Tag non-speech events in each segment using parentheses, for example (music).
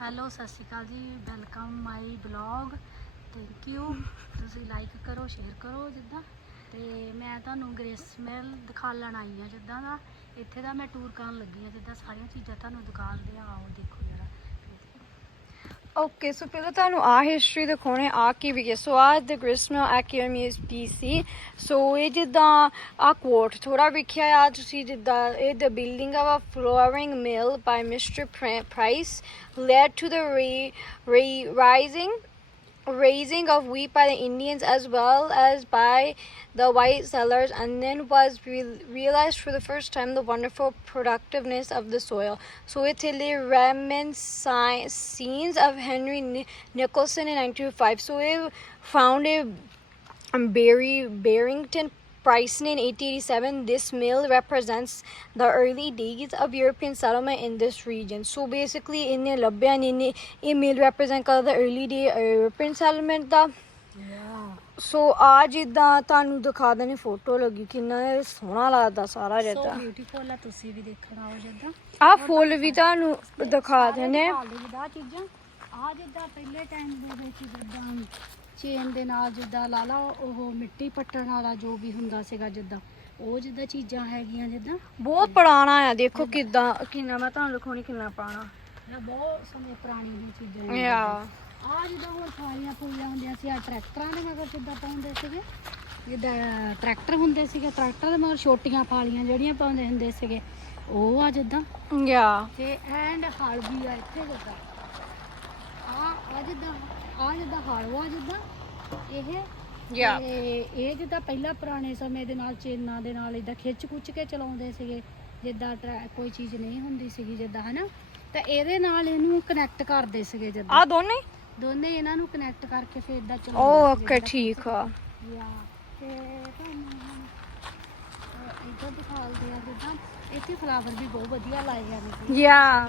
Hello ਸਤਿ ਸ਼੍ਰੀ ਅਕਾਲ ਜੀ welcome my blog thank you ਤੁਸੀਂ ਲਾਈਕ ਕਰੋ ਸ਼ੇਅਰ ਕਰੋ ਜਿੱਦਾਂ ਤੇ ਮੈਂ ਤੁਹਾਨੂੰ ਗ੍ਰੇਸ ਮਿਲ ਦਿਖਾਉਣ ਆਈ ਆ ਜਿੱਦਾਂ ਦਾ ਇੱਥੇ ਦਾ ਮੈਂ ਟੂਰ ਕਰਨ ਲੱਗੀ ਆ ਜਿੱਦਾਂ ਸਾਰੀਆਂ ਚੀਜ਼ਾਂ ਤੁਹਾਨੂੰ ਦਿਖਾਉਂਦੇ ਆ ਆਓ ਦੇਖੋ ਓਕੇ ਸੋ ਫਿਰ ਤੁਹਾਨੂੰ ਆ ਹਿਸਟਰੀ ਦਿਖਾਉਣੇ ਆ ਕੀ ਵੀ ਹੈ ਸੋ ਆ ਦ ਗ੍ਰਿਸਮਲ ਐਕੀਮੀਸ ਪੀਸੀ ਸੋ ਇਹ ਜਿੱਦਾਂ ਆ ਕੋਟ ਥੋੜਾ ਵਿਖਿਆ ਆ ਤੁਸੀਂ ਜਿੱਦਾਂ ਇਹ the building of a flooring mill by mister Price led to the re re rising raising of wheat by the Indians as well as by the white settlers, and then was re- realized for the first time the wonderful productiveness of the soil. Soitele Raman si- Scenes of Henry Ni- Nicholson in 1905. So found a Barry Barrington priced in 1887, this mill represents the early days of European settlement in this region. So basically, in the and in the mill represent the early day European settlement the So, ਆ ਜਿੱਦਾਂ ਤੁਹਾਨੂੰ ਦਿਖਾ ਦਨੇ photo ਲੱਗੀ ਕਿੰਨਾ ਇਹ ਸੋਹਣਾ ਲੱਗਦਾ ਸਾਰਾ ਸੋ ਜਿੱਦਾਂ ਬਿਊਟੀਫੁਲ ਆ ਤੁਸੀਂ ਵੀ ਦੇਖਣ ਆਓ ਜਿੱਦਾਂ ਆ ਫੁੱਲ ਵੀ ਤੁਹਾਨੂੰ ਦਿਖਾ ਦਨੇ ਆ ਚੀਜ਼ਾਂ ਆ ਜਿੱਦਾਂ ਪਹਿਲੇ ਟਾਈਮ ਦੇ ਵਿੱਚ ਜਿੱਦਾਂ ਚੇਨ ਦੇ ਨਾਲ ਜਿੱਦਾਂ ਲਾ ਲਾ ਉਹ ਮਿੱਟੀ ਪੱਟਣ ਵਾਲਾ ਜੋ ਵੀ ਹੁੰਦਾ ਸੀਗਾ ਜਿੱਦਾਂ ਉਹ ਜਿੱਦਾਂ ਚੀਜ਼ਾਂ ਹੈਗੀਆਂ ਜਿੱਦਾਂ ਬਹੁਤ ਪੁਰਾਣਾ ਆ ਦੇਖੋ ਕਿਦਾਂ ਕਿੰਨਾ ਮੈਂ ਤੁਹਾਨੂੰ ਦਿਖਾਉਣੀ ਕਿੰਨਾ ਪੁਰਾਣਾ ਇਹ ਬਹੁਤ ਸਮੇਂ ਪੁਰਾਣੀ ਦੀ ਚੀਜ਼ਾਂ ਆ ਆ ਜਿੱਦਾਂ ਹੋਰ ਸਾਰੀਆਂ ਪੂਰੀਆਂ ਹੁੰਦੀਆਂ ਸੀ ਆ ਟਰੈਕਟਰਾਂ ਦੇ ਮਗਰ ਕਿਦਾਂ ਪਾਉਂਦੇ ਸੀਗੇ ਜਿੱਦਾਂ ਟਰੈਕਟਰ ਹੁੰਦੇ ਸੀਗੇ ਟਰੈਕਟਰ ਦੇ ਮਗਰ ਛੋਟੀਆਂ ਫਾਲੀਆਂ ਜਿਹੜੀਆਂ ਪਾਉਂਦੇ ਹੁੰਦੇ ਸੀਗੇ ਉਹ ਆ ਜਿੱਦਾਂ ਯਾ ਤੇ ਐਂਡ ਹਲ ਵੀ ਆ ਇੱਥੇ ਜਿੱਦਾਂ ਆ ਆ ਜਿੱਦਾਂ ਆ ਜਿੱਦਾਂ ਹਲ ਉਹ ਜਿੱਦਾਂ ਇਹ ਇਹ ਜਿੱਦਾਂ ਪਹਿਲਾਂ ਪੁਰਾਣੇ ਸਮੇਂ ਦੇ ਨਾਲ ਚੇਨਾਂ ਦੇ ਨਾਲ ਇਦਾਂ ਖਿੱਚ ਕੁੱਚ ਕੇ ਚਲਾਉਂਦੇ ਸੀਗੇ ਜਿੱਦਾਂ ਕੋਈ ਚੀਜ਼ ਨਹੀਂ ਹੁੰਦੀ ਸੀਗੀ ਜਿੱਦਾਂ ਹਨਾ ਤਾਂ ਇਹਦੇ ਨਾਲ ਇਹਨੂੰ ਕਨੈਕਟ ਕਰਦੇ ਸੀਗੇ ਜਦੋਂ ਆ ਦੋਨੇ ਦੋਨੇ ਇਹਨਾਂ ਨੂੰ ਕਨੈਕਟ ਕਰਕੇ ਫਿਰ ਇਦਾਂ ਚਲਾਉਂਦੇ ਓਕੇ oh, ਠੀਕ ਆ ਯਾ ਤੇ ਤਾਂ ਅਹ, ਦਿਖਾਉਂਦੇ ਆ ਜਿੱਦਾਂ ਇੱਥੇ ਫਲਾਵਰ ਵੀ ਬਹੁਤ ਵਧੀਆ ਲਾਏ ਜਾਂਦੇ ਸੀ ਯਾ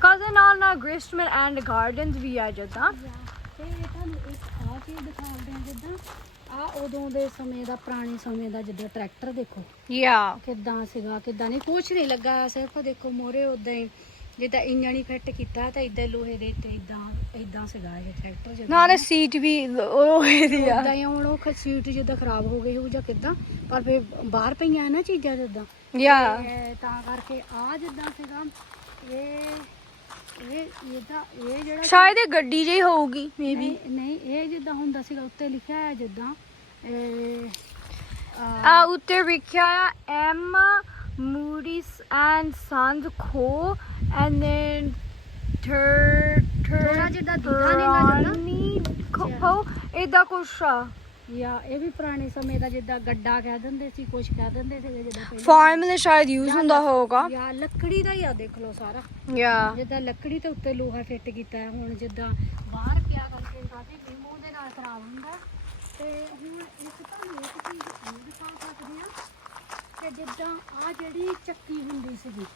ਕਜ਼ਨ ਆਲ ਨਾ ਗ੍ਰੇਸਮੈਨ ਐਂਡ ਗਾਰਡਨਸ ਵੀ ਆ ਜਦਾਂ ਤੇ ਇਹ ਤੁਹਾਨੂੰ ਇੱਕ ਆ ਕੇ ਦਿਖਾਉਂਦੇ ਆ ਜਿੱਦਾਂ ਆ ਉਦੋਂ ਦੇ ਸਮੇਂ ਦਾ ਪੁਰਾਣੇ ਸਮੇਂ ਦਾ ਜਿੱਦਾਂ ਟਰੈਕਟਰ ਦੇਖੋ ਯਾ ਕਿਦਾਂ ਸੀਗਾ ਕਿਦਾਂ ਨਹੀਂ ਕੁਝ ਨਹੀਂ ਲੱਗਾ ਸਿਰਫ ਦੇਖੋ ਮੋਰੇ ਉਦਾਂ ਹੀ ਜਿੱਦਾਂ ਇੰਜਣ ਹੀ ਫਿੱਟ ਕੀਤਾ ਤਾਂ ਇਦਾਂ ਲੋਹੇ ਦੇ ਤੇ ਇਦਾਂ ਇਦਾਂ ਸੀਗਾ ਇਹ ਟਰੈਕਟਰ ਜਿੱਦਾਂ ਨਾਲੇ ਸੀਟ ਵੀ ਲੋਹੇ ਦੀ ਆ ਉਦਾਂ ਹੀ ਹੁਣ ਉਹ ਸੀਟ ਜਿੱਦਾਂ ਖਰਾਬ ਹੋ ਗਈ ਹੋਊ ਜਾਂ ਕਿਦਾਂ ਪਰ ਫਿਰ ਬਾਹਰ ਪਈਆਂ ਨਾ ਚੀਜ਼ਾਂ ਜਿੱਦਾਂ ਯਾ ਤਾਂ ਕਰਕੇ ਆ ਜਿੱਦਾਂ ਸੀਗਾ ਇਹ ਇਹ ਜਿਹੜਾ ਸ਼ਾਇਦ ਇਹ ਗੱਡੀ ਜਿਹੀ ਹੋਊਗੀ ਮੇਬੀ ਨਹੀਂ- ਇਹ ਜਿੱਦਾਂ ਹੁੰਦਾ ਸੀਗਾ ਉੱਤੇ ਲਿਖਿਆ ਹੈ ਜਿੱਦਾਂ ਇਹ, ਆ, ਉੱਤੇ ਲਿਖਿਆ ਆ ਐਮ ਮੂਰੀਸ ਐਂਡ ਸੰਸ ਖੋ ਐਂਡ ਦੈਨ ਟਰ ਟਰ ਜਿਹੜਾ ਜਿਹਾ ਇੱਦਾਂ ਜਨਾ ਨੀਗਾ ਖੋ ਇਹਦਾ ਕੁਛ ਆ ਯਾ ਇਹ ਵੀ ਪੁਰਾਣੇ ਸਮੇਂ ਦਾ ਜਿੱਦਾਂ ਗੱਡਾ ਕਹਿ ਦਿੰਦੇ ਸੀ ਕੁਝ ਕਹਿ ਦਿੰਦੇ ਸੀ ਜਿੱਦਾਂ ਪਹਿਲਾਂ। ਫਾਰਮੂਲੇ ਸ਼ਾਇਦ ਯੂਜ਼ ਹੁੰਦਾ ਹੋਊਗਾ ਯਾ ਲੱਕੜੀ ਦਾ ਹੀ ਆ ਦੇਖ ਲਓ ਸਾਰਾ ਯਾ ਜਿੱਦਾਂ ਲੱਕੜੀ ਤੇ ਉੱਤੇ ਲੋਹਾ ਫਿੱਟ ਕੀਤਾ ਹੈ ਹੁਣ ਜਿੱਦਾਂ ਬਾਹਰ ਪਿਆ ਕਰਕੇ ਕਾਫੀ ਵੀ ਮੂੰਹ ਦੇ ਨਾਲ ਖਰਾਬ ਹੁੰਦਾ ਤੇ ਹੁਣ ਇੱਕ ਤਾਂ ਲੋਕ ਚੀਜ਼ ਹੋਰ ਦਿਖਾ ਸਕਦੇ ਆ ਕਿ ਜਿੱਦਾਂ ਆ ਜਿਹੜੀ ਚੱਕੀ ਹੁੰਦੀ ਸੀਗੀ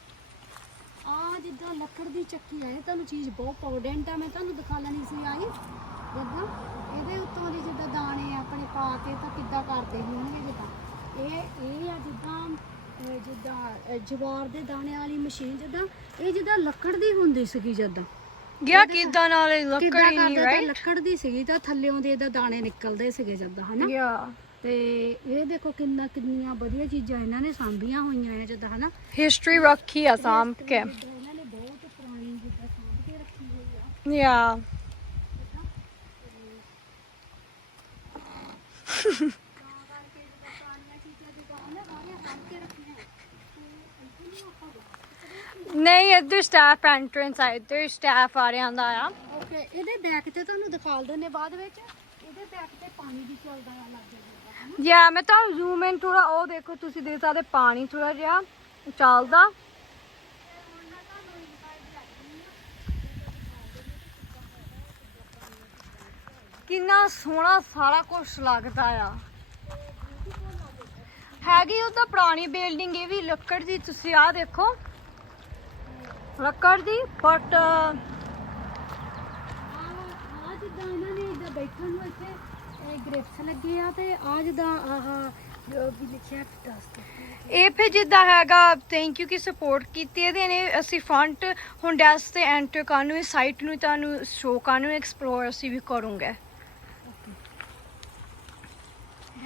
ਆ ਜਿੱਦਾਂ ਲੱਕੜ ਦੀ ਚੱਕੀ ਆ ਇਹ ਤੁਹਾਨੂੰ ਚੀਜ਼ ਬਹੁਤ ਪਾਉਡੈਂਟ ਆ ਮੈਂ ਤੁਹਾਨੂੰ ਦਿਖਾ ਲੈਣੀ ਸੀ ਆਹੀ ਗੱਗਾ ਇਹਦੇ ਉੱਤੋਂ ਦੀ ਜਿੱਦਾਂ ਦਾਣੇ ਆਪਣੇ ਪਾ ਕੇ ਤਾਂ ਕਿੱਦਾਂ ਕਰਦੇ ਹੋਣਗੇ ਜਿੱਦਾਂ ਇਹ ਇਹ ਆ ਜਿੱਦਾਂ ਜਿੱਦਾਂ ਜਵਾਰ ਦੇ ਦਾਣੇ ਵਾਲੀ ਮਸ਼ੀਨ ਜਿੱਦਾਂ ਇਹ ਜਿੱਦਾਂ ਲੱਕੜ ਦੀ ਹੁੰਦੀ ਸੀਗੀ ਜਿੱਦਾਂ ਗਿਆ ਕਿਦਾਂ ਨਾਲ ਇਹ ਲੱਕੜੀ ਨਹੀਂ ਕਰਦੇ ਰਾਈਟ ਲੱਕੜ ਦੀ ਸੀਗੀ ਤਾਂ ਥੱਲਿਓਂ ਦੇ ਇਹਦਾ ਦਾਣੇ ਨਿਕਲਦੇ ਸੀਗੇ ਜਿੱਦਾਂ ਹਨਾ ਗਿਆ ਤੇ ਇਹ ਦੇਖੋ ਕਿੰਨਾ ਕਿੰਨੀਆਂ ਵਧੀਆ ਚੀਜ਼ਾਂ ਇਹਨਾਂ ਨੇ ਸਾਂਭੀਆਂ ਹੋਈਆਂ ਨੇ ਜਿੱਦਾਂ ਹਨਾ ਹਿਸਟਰੀ ਰੱਖੀ ਆ ਸਾਂਭ ਕੇ ਇਹਨਾਂ ਨੇ ਬਹੁਤ ਪੁਰਾਣੀ ਜਿੱਦਾਂ ਸਾਂਭ ਕੇ ਰੱਖੀ ਹੋਈ ਆ ਯਾ ਨਹੀਂ ਇੱਧਰ ਸਟਾਫ ਐਂਟਰੈਂਸ ਆ ਇੱਧਰ ਸਟਾਫ ਆ ਰਿਹਾ ਹੁੰਦਾ ਆ ਓਕੇ ਇਹਦੇ ਬੈਕ ਤੇ ਤੁਹਾਨੂੰ ਦਿਖਾ ਦਿੰਨੇ ਬਾਅਦ ਵਿੱਚ ਇਹਦੇ ਬੈਕ ਤੇ ਪਾਣੀ ਵੀ ਚੱਲਦਾ ਆ ਲੱਗ ਜਾਂਦਾ ਯਾ ਮੈਂ ਤਾਂ ਜ਼ੂਮ ਇਨ ਥੋੜਾ ਉਹ ਦੇਖੋ ਤੁਸੀਂ ਦੇਖ ਸਕਦੇ ਪਾਣੀ ਥੋੜਾ ਜਿਹਾ ਚੱਲਦਾ ਕਿੰਨਾ ਸੋਹਣਾ ਸਾਰਾ ਕੁਝ ਲੱਗਦਾ ਆ ਹੈਗੀ ਉਹ ਤਾਂ ਪੁਰਾਣੀ ਬਿਲਡਿੰਗ ਇਹ ਵੀ ਲੱਕੜ ਦੀ ਤੁਸੀਂ ਆ ਦੇਖੋ ਲੱਕੜ ਦੀ ਬਟ ਆ ਜਿੱਦਾਂ ਇਹਨਾਂ ਨੇ ਇੱਦਾਂ ਬੈਠਣ ਨੂੰ ਇੱਥੇ ਗ੍ਰੇਪਸ ਲੱਗੇ ਆ ਤੇ ਆ ਜਿੱਦਾਂ ਆਹ ਵੀ ਲਿਖਿਆ ਇਹ ਫੇ ਜਿੱਦਾਂ ਹੈਗਾ ਥੈਂਕ ਯੂ ਕਿ ਸਪੋਰਟ ਕੀਤੀ ਇਹਦੇ ਨੇ ਅਸੀਂ ਫੰਟ ਹੁਣ ਡੈਸ ਤੇ ਐਂਟਰ ਕਰਨ ਨੂੰ ਸਾਈਟ ਨੂੰ ਤੁਹਾਨੂੰ ਸ਼ੋ ਕਰਨ ਨੂੰ ਐਕਸਪਲੋਰ ਅਸੀਂ ਵੀ ਕਰੂੰਗੇ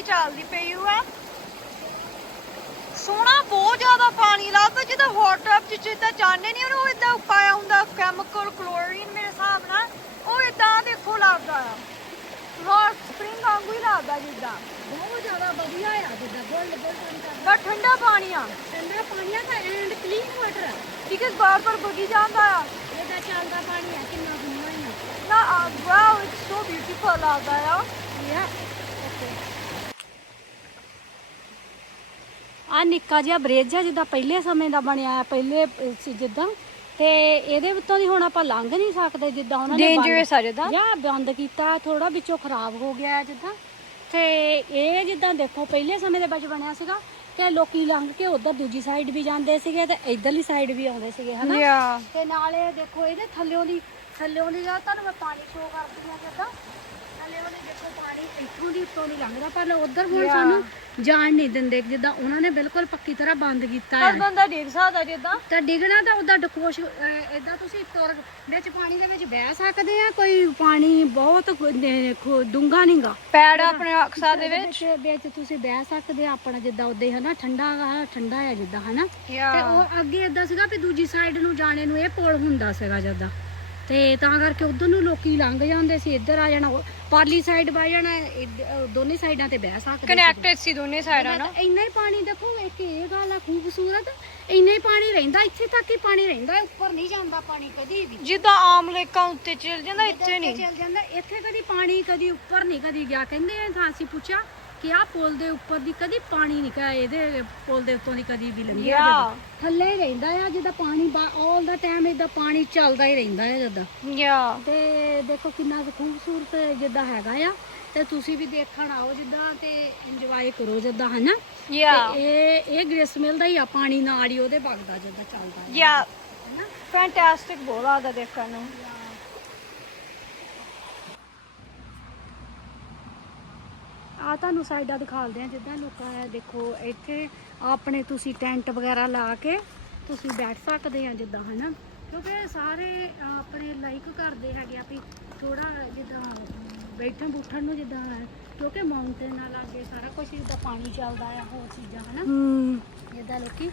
ਦੀ ਚੱਲਦੀ ਪਈ ਆ ਸੋਹਣਾ ਬਹੁਤ ਜ਼ਿਆਦਾ ਪਾਣੀ ਲੱਗਦਾ ਜਿੱਦਾਂ ਹੌਟ ਟੱਬ ਚ ਜਿੱਦਾਂ ਜਾਣੇ ਨਹੀਂ ਉਹ ਇਦਾਂ ਪਾਇਆ ਹੁੰਦਾ ਕੈਮੀਕਲ ਕਲੋਰੀਨ ਮੇਰੇ ਹਿਸਾਬ ਨਾਲ ਉਹ ਇਦਾਂ ਦੇਖੋ ਲੱਗਦਾ ਆ ਹੌਟ ਸਪ੍ਰਿੰਗ ਵਾਂਗੂ ਹੀ ਲੱਗਦਾ ਜਿੱਦਾਂ ਬਹੁਤ ਜ਼ਿਆਦਾ ਵਧੀਆ ਆ ਜਿੱਦਾਂ ਗੋਲਡ ਗੋਲਡ ਪਾਣੀ ਕਰਦਾ ਠੰਡਾ ਪਾਣੀ ਆ ਠੰਡਾ ਪਾਣੀ ਆ ਤਾਂ ਐਂਡ ਕਲੀਨ ਵਾਟਰ ਆ ਬਿਕਾਜ਼ ਬਾਰ ਬਾਰ ਬਗੀ ਜਾਂਦਾ ਆ ਇਹਦਾ ਚੱਲਦਾ ਪਾਣੀ ਆ ਕਿੰਨਾ ਸੋਹਣਾ ਆ ਨਾ ਆ ਵਾਓ ਇਟਸ ਸੋ ਬਿਊਟੀਫੁਲ ਲੱਗਦਾ ਆ ਯਾ ਆ ਨਿੱਕਾ ਜਿਹਾ ਬ੍ਰਿਜ ਆ ਜਿੱਦਾਂ ਪਹਿਲੇ ਸਮੇਂ ਦਾ ਬਣਿਆ ਆ ਪਹਿਲੇ ਜਿੱਦਾਂ ਤੇ ਇਹਦੇ ਵਿੱਚੋਂ ਦੀ ਹੁਣ ਆਪਾਂ ਲੰਘ ਨਹੀਂ ਸਕਦੇ ਜਿੱਦਾਂ ਉਹਨਾਂ ਨੇ ਡੇਂਜਰਸ ਆ ਜਿੱਦਾਂ। ਜਾਂ ਬੰਦ ਕੀਤਾ ਥੋੜਾ ਵਿੱਚੋਂ ਖਰਾਬ ਹੋ ਗਿਆ ਹੈ ਜਿੱਦਾਂ ਤੇ ਇਹ ਜਿੱਦਾਂ ਦੇਖੋ ਪਹਿਲੇ ਸਮੇਂ ਦੇ ਵਿੱਚ ਬਣਿਆ ਸੀਗਾ ਕਿ ਲੋਕੀ ਲੰਘ ਕੇ ਉਧਰ ਦੂਜੀ ਸਾਈਡ ਵੀ ਜਾਂਦੇ ਸੀਗੇ ਤੇ ਇਧਰਲੀ ਸਾਈਡ ਵੀ ਆਉਂਦੇ ਸੀਗੇ ਹਨਾ ਯਾ ਤੇ ਨਾਲੇ ਦੇਖੋ ਇਹਦੇ ਥੱਲਿਓਂ ਦੀ ਥੱਲਿਓਂ ਦੀ ਆ ਤੁਹਾਨੂੰ ਮੈਂ ਪਾਣੀ ਸ਼ੋ ਕਰਦੀ ਆ ਜਿੱਦਾਂ ਇੱਥੋਂ ਦੀ ਉੱਤੋਂ ਦੀ ਲੰਘਦਾ ਪਰ ਉਧਰ ਹੁਣ ਸਾਨੂੰ ਜਾਣ ਨਹੀਂ ਦਿੰਦੇ ਜਿੱਦਾਂ ਉਹਨਾਂ ਨੇ ਬਿਲਕੁਲ ਪੱਕੀ ਤਰ੍ਹਾਂ ਬੰਦ ਕੀਤਾ ਹੈ ਹੈ ਬੰਦਾ ਡੇਢ ਸਕਦਾ ਜਿੱਦਾਂ ਤਾਂ ਡਿੱਗਣਾ ਤਾਂ ਉਹਦਾ ਡਕੋਸ਼ ਇਦਾਂ ਤੁਸੀਂ ਤੁਰ ਵਿੱਚ ਪਾਣੀ ਦੇ ਵਿੱਚ ਬਹਿ ਸਕਦੇ ਆ ਕੋਈ ਪਾਣੀ ਬਹੁਤ ਡੂੰਗਾ ਨਹੀਂਗਾ ਪੈੜ ਆਪਣੇ ਅਕਸਾ ਦੇ ਵਿੱਚ ਵਿੱਚ ਤੁਸੀਂ ਬਹਿ ਸਕਦੇ ਆ ਆਪਣਾ ਜਿੱਦਾਂ ਉਦਾਂ ਹਨਾ ਠੰਡਾ ਠੰਡਾ ਆ ਜਿੱਦਾਂ ਹਨਾ ਤੇ ਉਹ ਅੱਗੇ ਇਦਾਂ ਸੀਗਾ ਵੀ ਦੂਜੀ ਸਾਈਡ ਨੂੰ ਜਾਣੇ ਨੂੰ ਇਹ ਪੁਲ ਹੁੰਦਾ ਸੀਗਾ ਜਿੱਦਾਂ ਤੇ ਤਾਂ ਕਰਕੇ ਉਧਰ ਨੂੰ ਲੋਕੀ ਲੰਘ ਜਾਂਦੇ ਸੀ ਇੱਧਰ ਆ ਜਾਣਾ ਪਾਲੀ ਸਾਈਡ ਬਹਿ ਜਾਣਾ ਦੋਨੇ ਸਾਈਡਾਂ ਤੇ ਬਹਿ ਸਕਦੇ ਕਨੈਕਟਡ ਸੀ ਦੋਨੇ ਸਾਈਡਾਂ ਨਾਲ ਇੰਨਾ ਹੀ ਪਾਣੀ ਦੇਖੋ ਇੱਕ ਇਹ ਗੱਲ ਆ ਖੂਬਸੂਰਤ ਇੰਨਾ ਹੀ ਪਾਣੀ ਰਹਿੰਦਾ ਇੱਥੇ ਤੱਕ ਹੀ ਪਾਣੀ ਰਹਿੰਦਾ ਉੱਪਰ ਨਹੀਂ ਜਾਂਦਾ ਪਾਣੀ ਕਦੀ ਵੀ ਜਿੱਦਾਂ ਆਮ ਲੇਕਾਂ ਉੱਤੇ ਚੱਲ ਜਾਂਦਾ ਇੱਥੇ ਨਹੀਂ ਚੱਲ ਜਾਂਦਾ ਇੱਥੇ ਕਦੀ ਪਾਣੀ ਕਦੀ ਉੱਪਰ ਨਹੀਂ ਕਦੀ ਗਿਆ ਕਹਿੰਦੇ ਆ ਅਸੀਂ ਪੁੱਛਿਆ ਕਿ ਆ ਪੁਲ ਦੇ ਉੱਪਰ ਦੀ ਕਦੀ ਪਾਣੀ ਨਹੀਂ ਕਾ ਇਹਦੇ ਪੁਲ ਦੇ ਉੱਤੋਂ ਦੀ ਕਦੀ ਵੀ ਲੰਘੀ ਆ ਥੱਲੇ ਹੀ ਰਹਿੰਦਾ ਆ ਜਿੱਦਾਂ ਪਾਣੀ ਆਲ ਦਾ ਟਾਈਮ ਇਦਾਂ ਪਾਣੀ ਚੱਲਦਾ ਹੀ ਰਹਿੰਦਾ ਆ ਜਦਾ ਯਾ ਤੇ ਦੇਖੋ ਕਿੰਨਾ ਖੂਬਸੂਰਤ ਜਿੱਦਾਂ ਹੈਗਾ ਆ ਤੇ ਤੁਸੀਂ ਵੀ ਦੇਖਣ ਆਓ ਜਿੱਦਾਂ ਤੇ ਇੰਜੋਏ ਕਰੋ ਜਿੱਦਾਂ ਹਨਾ ਯਾ ਇਹ ਇਹ ਗ੍ਰੇਸ ਮਿਲਦਾ ਹੀ ਆ ਪਾਣੀ ਨਾਲ ਹੀ ਉਹਦੇ ਵਗਦਾ ਜਿੱਦਾਂ ਚੱਲਦਾ ਯਾ ਫੈਂਟਾਸਟਿਕ ਬੋਲਾ ਦਾ ਦੇਖਣ ਨੂੰ ਆ ਤੁਹਾਨੂੰ ਸਾਈਡਾਂ ਦਿਖਾਉਂਦੇ ਆ ਜਿੱਦਾਂ ਲੋਕਾਂ ਆ ਦੇਖੋ ਇੱਥੇ ਆਪਣੇ ਤੁਸੀਂ ਟੈਂਟ ਵਗੈਰਾ ਲਾ ਕੇ ਤੁਸੀਂ ਬੈਠ ਸਕਦੇ ਆ ਜਿੱਦਾਂ ਹਨਾ ਕਿਉਂਕਿ ਸਾਰੇ ਆਪਣੇ ਲਾਈਕ ਕਰਦੇ ਹੈਗੇ ਆ ਵੀ ਥੋੜਾ ਜਿੱਦਾਂ ਬੈਠਣ ਬੁੱਠਣ ਨੂੰ ਜਿੱਦਾਂ ਕਿਉਂਕਿ ਮਾਊਂਟੇਨ ਨਾਲ ਲੱਗੇ ਸਾਰਾ ਕੁਝ ਜਿੱਦਾਂ ਪਾਣੀ ਚੱਲਦਾ ਆ ਹੋਰ ਚੀਜ਼ਾਂ ਹਨਾ ਜਿੱਦਾਂ ਲੋਕੀ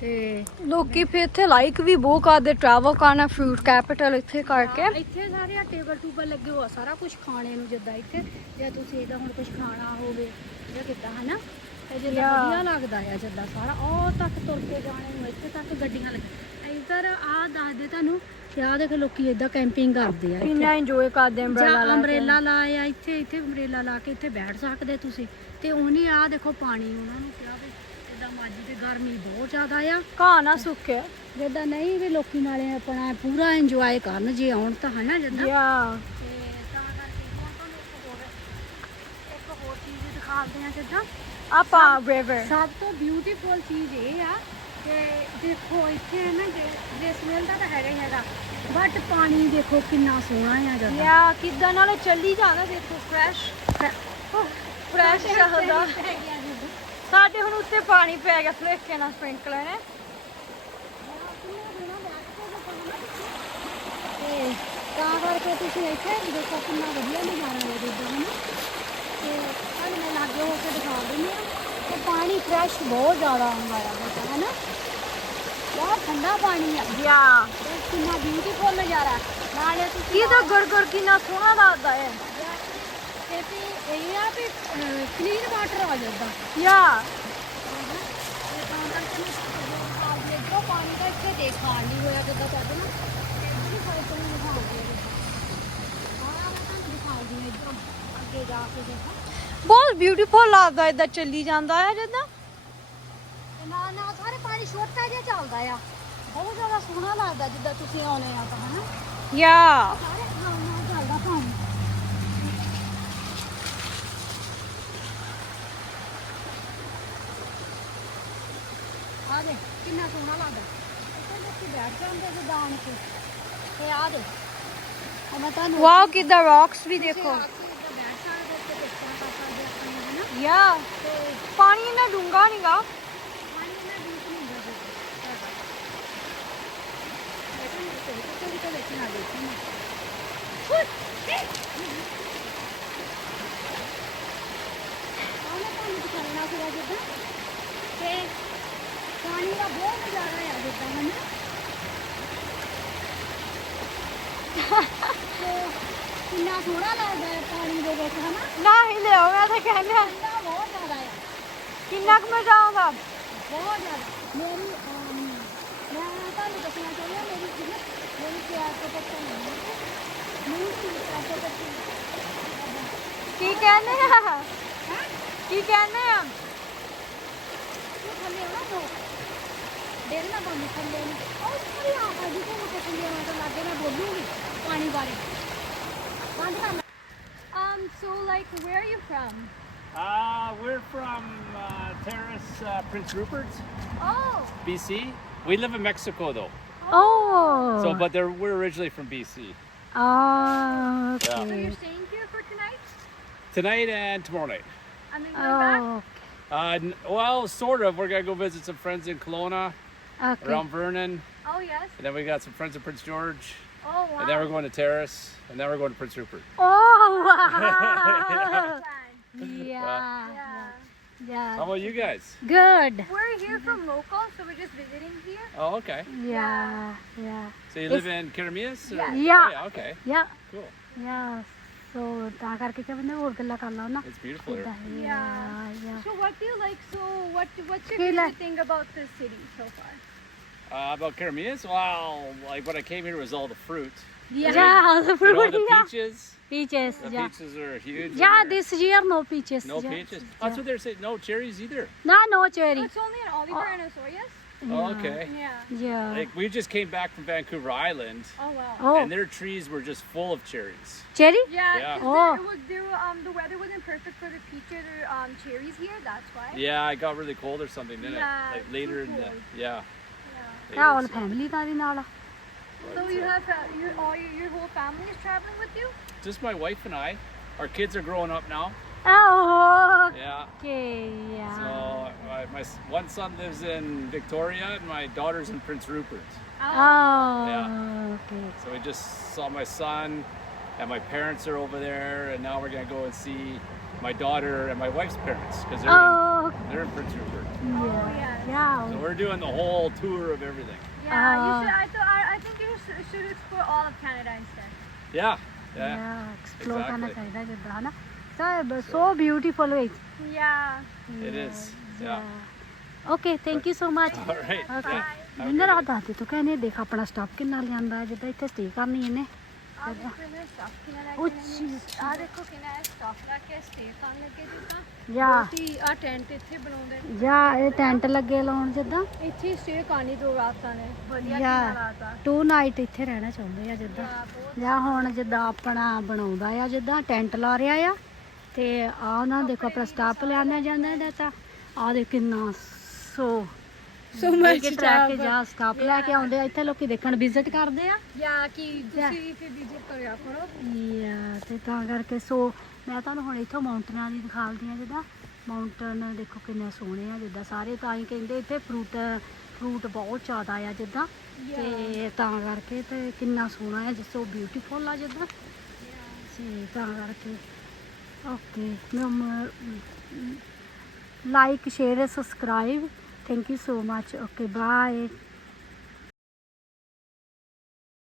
ਤੇ ਲੋਕੀ ਫਿਰ ਇੱਥੇ ਲਾਈਕ ਵੀ ਬਹੁਤ ਕਰਦੇ ਟਰੈਵਲ ਕਰਨਾ ਫਰੂਟ ਕੈਪੀਟਲ ਇੱਥੇ ਕਰਕੇ ਇੱਥੇ ਸਾਰੇ ਆ ਟੇਬਲ ਟੂਬਲ ਲੱਗੇ ਹੋਆ ਸਾਰਾ ਕੁਝ ਖਾਣੇ ਨੂੰ ਜਿੱਦਾਂ ਇੱਥੇ ਜੇ ਤੁਸੀਂ ਇਹਦਾ ਹੁਣ ਕੁਝ ਖਾਣਾ ਹੋਵੇ ਜਾਂ ਕਿਤਾ ਹਨਾ ਇਹ ਜੇ ਵਧੀਆ ਲੱਗਦਾ ਆ ਜਿੱਦਾਂ ਸਾਰਾ ਉਹ ਤੱਕ ਤੁਰ ਕੇ ਜਾਣੇ ਨੂੰ ਇੱਥੇ ਤੱਕ ਗੱਡੀਆਂ ਲੱਗ ਇੱਧਰ ਆ ਦੇ ਤੁਹਾਨੂੰ ਯਾਦ ਹੈ ਲੋਕੀ ਇਦਾਂ ਕੈਂਪਿੰਗ ਕਰਦੇ ਆ ਕਿੰਨਾ ਇੰਜੋਏ ਕਰਦੇ ਆ ਅੰਬਰੇਲਾ ਲਾ ਅੰਬਰੇਲਾ ਲਾਇਆ ਇੱਥੇ ਇੱਥੇ ਅੰਬਰੇਲਾ ਲਾ ਕੇ ਇੱਥੇ ਬੈਠ ਸਕਦੇ ਤੁਸੀਂ ਤੇ ਉਹਨੇ ਆ ਦੇਖੋ ਪਾਣੀ ਉਹਨਾਂ ਨੂੰ ਕਿਹਾ ਵੀ ਕੰਮ ਅੱਜ ਗਰਮੀ ਬਹੁਤ ਜ਼ਿਆਦਾ ਆ ਘਾਹ ਸੁੱਕਿਆ ਜਿੱਦਾਂ ਨਹੀਂ ਵੀ ਲੋਕੀ ਨਾਲੇ ਆਪਣਾ ਪੂਰਾ ਇੰਜੋਏ ਕਰਨ ਜੇ ਆਉਣ ਤਾਂ ਹਨਾ ਹੋਰ ਚੀਜ਼ ਦਿਖਾਉਂਦੇ ਆ ਜਿੱਦਾਂ ਆਪਾਂ ਰਿਵਰ ਸਭ ਤੋਂ ਬਿਊਟੀਫੁਲ ਚੀਜ਼ ਇਹ ਆ ਕਿ ਦੇਖੋ ਇੱਥੇ ਨਾ ਜੈਸਮੀਨ ਦਾ ਤਾਂ ਹੈਗਾ ਹੀ ਹੈਗਾ ਬਟ ਪਾਣੀ ਦੇਖੋ ਕਿੰਨਾ ਸੋਹਣਾ ਆ ਜਿੱਦਾਂ ਯਾ ਕਿਦਾਂ ਨਾਲ ਚੱਲੀ ਜਾਣਾ ਦੇਖੋ ਫਰੈਸ਼ ਫਰੈਸ਼ ਸ਼ਹਿਰ ਦਾ ਸਾਡੇ ਹੁਣ ਉੱਤੇ ਪਾਣੀ ਪੈ ਗਿਆ ਫਲੇਕੇ ਨਾਲ ਸਪ੍ਰਿੰਕਲਰ ਨੇ ਤਾਂ ਕਰਕੇ ਤੁਸੀਂ ਇੱਥੇ ਦੇਖੋ ਕਿੰਨਾ ਵਧੀਆ ਨਜ਼ਾਰਾ ਹੈ ਦੇਖੋ ਨਾ ਤੇ ਤੁਹਾਨੂੰ ਮੈਂ ਲਾਗੇ ਹੋ ਕੇ ਦਿਖਾ ਦਿੰਦੀ ਹਾਂ ਤੇ ਪਾਣੀ ਫਰੈਸ਼ ਬਹੁਤ ਜ਼ਿਆਦਾ ਆਉਂਦਾ ਹੈ ਬੇਟਾ ਹੈ ਨਾ ਬਹੁਤ ਠੰਡਾ ਪਾਣੀ ਆ ਯਾ ਕਿੰਨਾ ਬਿਊਟੀਫੁਲ ਨਜ਼ਾਰਾ ਨਾਲੇ ਤੁਸੀਂ ਇਹ ਤਾਂ ਗੜਗੜ ਕਿੰਨਾ ਸੋਹਣਾ ਲੱਗਦਾ ਹੈ ਤੇ ਇਹ ਵੀ ਕਲੀਨ ਵਾਟਰ ਆ ਜਾਂਦਾ ਯਾ ਪਾਣੀ ਦਾ ਇੱਥੇ ਦੇਖਾਣ ਨਹੀਂ ਹੋਇਆ ਜਿੱਦਾਂ ਕਹਿੰਦੇ ਨਾ ਤੇ ਇੱਧਰ ਵੀ ਸਾਰੇ ਤੁਹਾਨੂੰ ਦਿਖਾਉਂਦੇ ਆ ਹਾਂ ਮੈਂ ਤੁਹਾਨੂੰ ਦਿਖਾਉਂਦੀ ਆ ਇੱਧਰ ਜਾ ਕੇ ਦੇਖੋ ਬਹੁਤ ਬਿਊਟੀਫੁਲ ਲੱਗਦਾ ਇਦਾਂ ਚੱਲੀ ਜਾਂਦਾ ਆ ਜਿੱਦਾਂ ਨਾ ਨਾ ਸਾਰੇ ਪਾਣੀ ਛੋਟਾ ਜਿਹਾ ਚੱਲਦਾ ਆ ਬਹੁਤ ਜ਼ਿਆਦਾ ਸੋਹਣਾ ਲੱਗਦਾ ਜਿੱਦਾਂ ਤੁਸੀਂ ਆਉਨੇ ਆ ਤਾਂ ਹਨਾ ਯਾ ਕਿੰਨਾ ਸੋਹਣਾ ਲੱਗਦਾ ਇੱਥੇ ਕਿ ਬੈਠ ਜਾਂਦੇ ਜਿੱਦਾਂ ਆਣ ਕੇ ਤੇ ਆ ਦੇ ਉਹ ਮੈਂ ਤੁਹਾਨੂੰ ਵਾਓ ਕਿਦਾਂ ਰੌਕਸ ਵੀ ਦੇਖੋ ਯਾ ਪਾਣੀ ਨਾ ਡੂੰਗਾ ਨਹੀਂਗਾ ਤੇ ਪਾਣੀ ਦਾ ਬਹੁਤ ਜ਼ਿਆਦਾ ਆ ਜਿੱਦਾਂ ਹਨ ਕਿੰਨਾ ਥੋੜਾ ਲੱਗਦਾ ਪਾਣੀ ਦੇ ਵਿੱਚ ਹਨਾ ਨਾ ਹੀ ਲਿਓ ਮੈਂ ਤਾਂ ਕਹਿੰਦਾ ਠੰਡਾ ਬਹੁਤ ਜ਼ਿਆਦਾ ਆ ਕਿੰਨਾ ਕੁ ਮਜ਼ਾ ਆਉਂਦਾ ਬਹੁਤ ਜ਼ਿਆਦਾ ਮੇਰੀ ਅਮ, ਮੈਂ ਤੁਹਾਨੂੰ ਦੱਸਣਾ ਚਾਹੁੰਦੀ ਹਾਂ ਮੇਰੀ ਜਿਹੜੀ ਮੇਰੀ ਪਿਆਰ ਤੋਂ ਪੱਕਾ ਨਹੀਂ ਮੇਰੀ ਪਿਆਰ ਤੋਂ ਪੱਕਾ ਕੀ ਕਹਿੰਦੇ ਆ ਹਾਂ ਕੀ ਕਹਿੰਦੇ ਆ ਤੁਹਾਨੂੰ ਥੱਲੇ ਆਉਣਾ ਦੋ ਡੇਰ ਨਾ ਬੰਦ ਥੱਲੇ ਨੂੰ ਉਹ ਥੱਲੇ ਆ ਬਾਜੀ ਤੋਂ ਮੁੱਕੇ ਥੱਲੇ ਆਉਣਾ ਤਾਂ ਲੱਗੇ ਮੈਂ ਬੋਲੂੰਗੀ ਪਾਣੀ ਬਾਰੇ ਬੰਦ ਕਰ Um, so like, where are you from? Uh, we're from uh, Terrace, uh, Prince Rupert, Oh. BC. We live in Mexico though, Oh. so but they're, we're originally from BC. Oh, Yeah. okay. So you're staying here for tonight Tonight and tomorrow night. and then going back? Oh, Uh, n- well, sort of. We're gonna go visit some friends in Kelowna, Okay. Around Vernon. Oh, yes. And then we got some friends of Prince George. Oh, wow. And then we're going to Terrace. And then we're going to Prince Rupert. Oh, wow. (laughs) yeah. Yeah. yeah. yeah. How about you guys? Good. We're here from local, so we're just visiting here. Oh, okay. Yeah, yeah. So you live in Karamias? Yeah. yeah. Oh, yeah. Okay. Yeah. Cool. Yes. So ਤਾਂ ਕਰਕੇ ਕਿ ਬੰਦੇ ਹੋਰ ਗੱਲਾਂ ਕਰ ਲਾ ਨਾ It's beautiful here. Yeah. Yeah. So what do you like? So what what's your Okay, favorite like- thing about the city so far? Uh, about Kiramias? Well, like when I came here was all the fruit. Yeah, the You know fruit. the yeah. peaches. Peaches. The Yeah. peaches are huge. Yeah, in there. this year no peaches. No yeah. peaches. That's what they're saying. No cherries either. No, no Oh, cherry. it's only in Oliver and Azorius. Oh, okay. Yeah. Yeah. Like we just came back from Vancouver Island. Oh wow. Oh. And their trees were just full of cherries. Cherry? Yeah. yeah. Oh. was, were, um, the weather wasn't perfect for the peaches or um, cherries here. That's why. Yeah, it got really cold or something, didn't yeah, it? Like later in the yeah. Yeah. All family so. so you have uh, your all your, your whole family is traveling with you? Just my wife and I. Our kids are growing up now. Oh, okay, yeah. So my, my one son lives in Victoria and my daughter's in Prince Rupert. Oh, yeah. okay. So we just saw my son and my parents are over there and now we're going to go and see my daughter and my wife's parents because they're, oh. in, they're in Prince Rupert. Yeah. Oh, yeah. yeah. So we're doing the whole tour of everything. Yeah, uh, you uh-huh. should, I, th- I, I think you should, should explore all of Canada instead. Yeah. Yeah, yeah explore exactly. Canada. Sahib, so beautiful, way. Yeah. It is. Yeah. Okay thank you so All right. Okay. yeah. ਮੈਨੂੰ ਰਾਤ ਤੇ ਤੂੰ ਕਹਿੰਦੇ ਦੇਖ ਆਪਣਾ staff ਕਿੰਨਾ ਲਿਆਂਦਾ ਜਿੱਦਾਂ ਇੱਥੇ ਸਟੇ ਕਰਨੀ ਇਹਨੇ ਆ ਦੇਖੋ ਕਿੰਨਾ ਹੈ ਲੱਗੇ ਆ ਦੇਖੋ ਸਟਾਫ ਲਾ ਕੇ ਸਟੇ ਕਰਨ ਲੱਗੇ ਜਿੱਦਾਂ ਯਾ ਅਸੀਂ ਆ ਟੈਂਟ ਇੱਥੇ ਬਣਾਉਂਦੇ ਯਾ ਇਹ ਟੈਂਟ ਲੱਗੇ ਲਾਉਣ ਜਿੱਦਾਂ ਇੱਥੇ ਸਟੇ ਕਰਨੀ ਦੋ ਰਾਤਾਂ ਨੇ ਵਧੀਆ ਰਾਤਾਂ ਟੂ ਨਾਈਟ ਇੱਥੇ ਰਹਿਣਾ ਚਾਹੁੰਦੇ ਆ ਜਿੱਦਾਂ ਯਾ ਹੁਣ ਜਿੱਦਾਂ ਆਪਣਾ ਬਣਾਉਂਦਾ ਆ ਜਿੱਦਾਂ ਟੈਂਟ ਲਾ ਰਿਹਾ ਆ ਤੇ ਆ ਨਾ ਦੇਖੋ ਆਪਣਾ ਸਟਾਫ ਲਿਆਣਾ ਜਾਂਦਾ ਹੈ ਤਾਂ ਆ ਦੇ ਕਿੰਨਾ ਸੋ ਸੋ ਮਚ ਟਰੈਕ ਕੇ ਜਾ ਸਟਾਫ ਲੈ ਕੇ ਆਉਂਦੇ ਆ ਇੱਥੇ ਲੋਕੀ ਦੇਖਣ ਵਿਜ਼ਿਟ ਕਰਦੇ ਆ ਜਾਂ ਕਿ ਤੁਸੀਂ ਫਿਰ ਵਿਜ਼ਿਟ ਕਰਿਆ ਕਰੋ ਯਾ ਤੇ ਤਾਂ ਕਰਕੇ ਸੋ ਮੈਂ ਤੁਹਾਨੂੰ ਹੁਣ ਇੱਥੋਂ ਮਾਊਂਟਨਾਂ ਦੀ ਦਿਖਾਉਂਦੀ ਆ ਜਿੱਦਾਂ ਮਾਊਂਟਨ ਦੇਖੋ ਕਿੰਨੇ ਸੋਹਣੇ ਆ ਜਿੱਦਾਂ ਸਾਰੇ ਤਾਂ ਹੀ ਕਹਿੰਦੇ ਇੱਥੇ ਫਰੂਟ ਫਰੂਟ ਬਹੁਤ ਜ਼ਿਆਦਾ ਆ ਜਿੱਦਾਂ ਤੇ ਤਾਂ ਕਰਕੇ ਤੇ ਕਿੰਨਾ ਸੋਹਣਾ ਆ ਜਿਸੋ ਬਿਊਟੀਫੁਲ ਆ ਜਿੱਦਾਂ ਸੀ ਤਾਂ ਕਰਕੇ Okay. Mm, mm, like, share, subscribe. Thank you so much. Okay, bye.